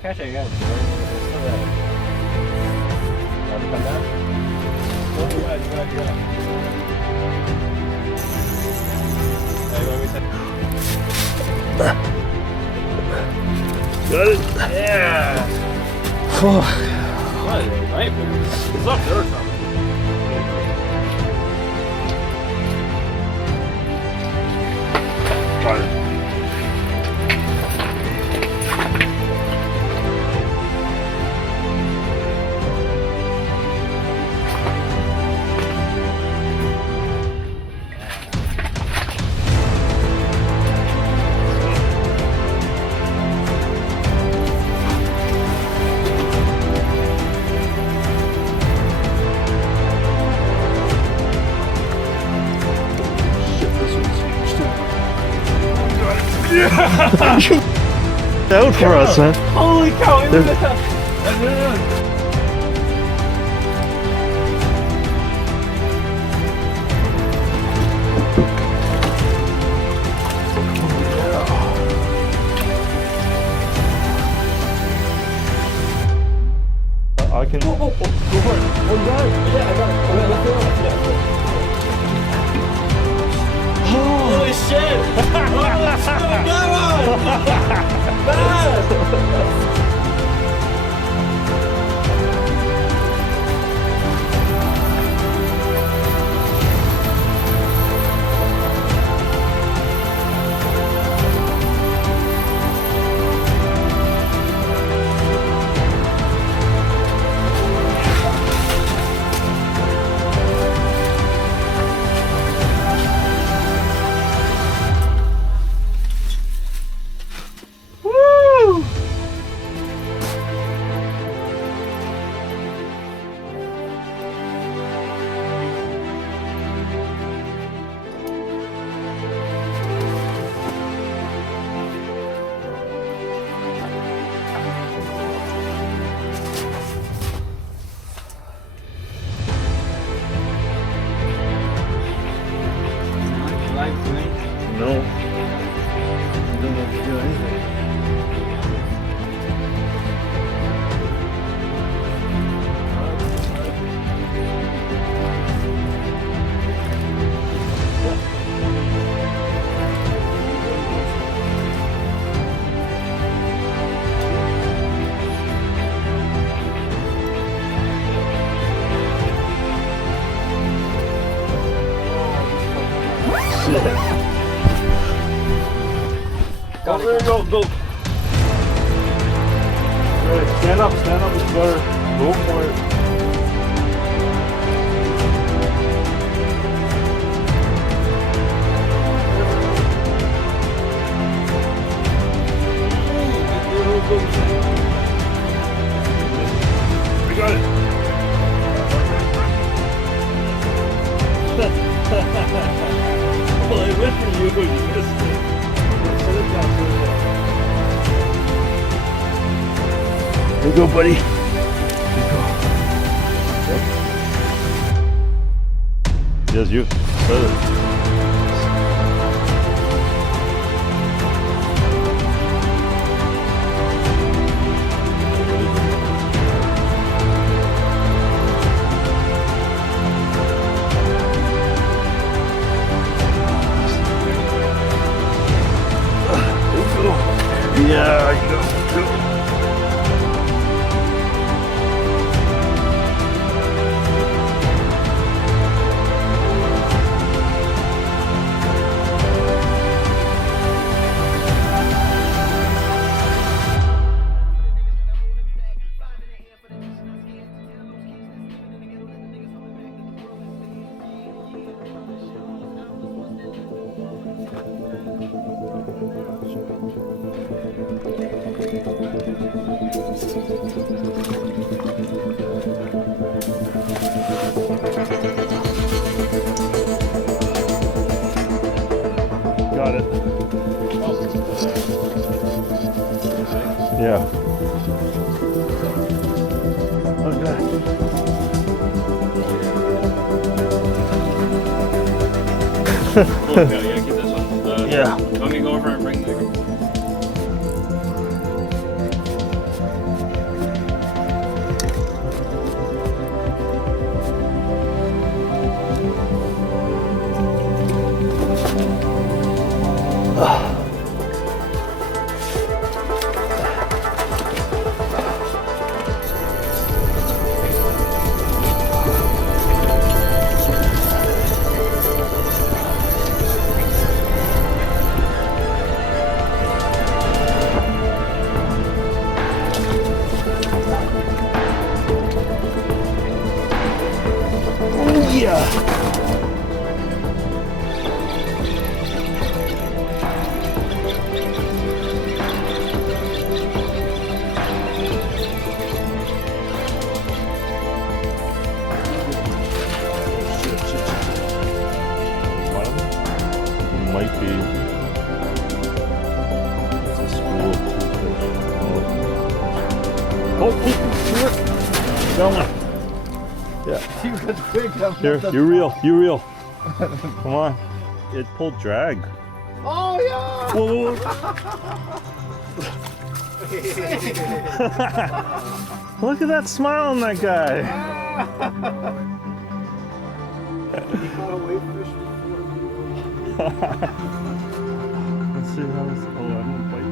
catch it again. It's still there. Want to come down? Oh, you got it. Hey, what we say? Got it. Yeah. Fuck. What? Right? It's up there or something. Got it. Out for us, man. Holy cow! I can. Go for it. Oh, you got it. Yeah, I got it. Holy shit! No. I don't know if you do anything. Got there you go, go. Right, stand up is better. Go for it. We got it. Well, it went for you, you missed it. Set it down, Here you go, buddy. Yes, you. Set it. Yeah, you go. Got it. Yeah. Okay. Okay, yeah, keep this one. Yeah. Let me go over and bring the... might be. It's a school of two fish. Oh, down there. Yeah. You got quick. Here, you reel. You reel. Come on. It pulled drag. Oh yeah. Whoa, look at that smile on that guy. Let's see how this. Oh, I'm gonna bite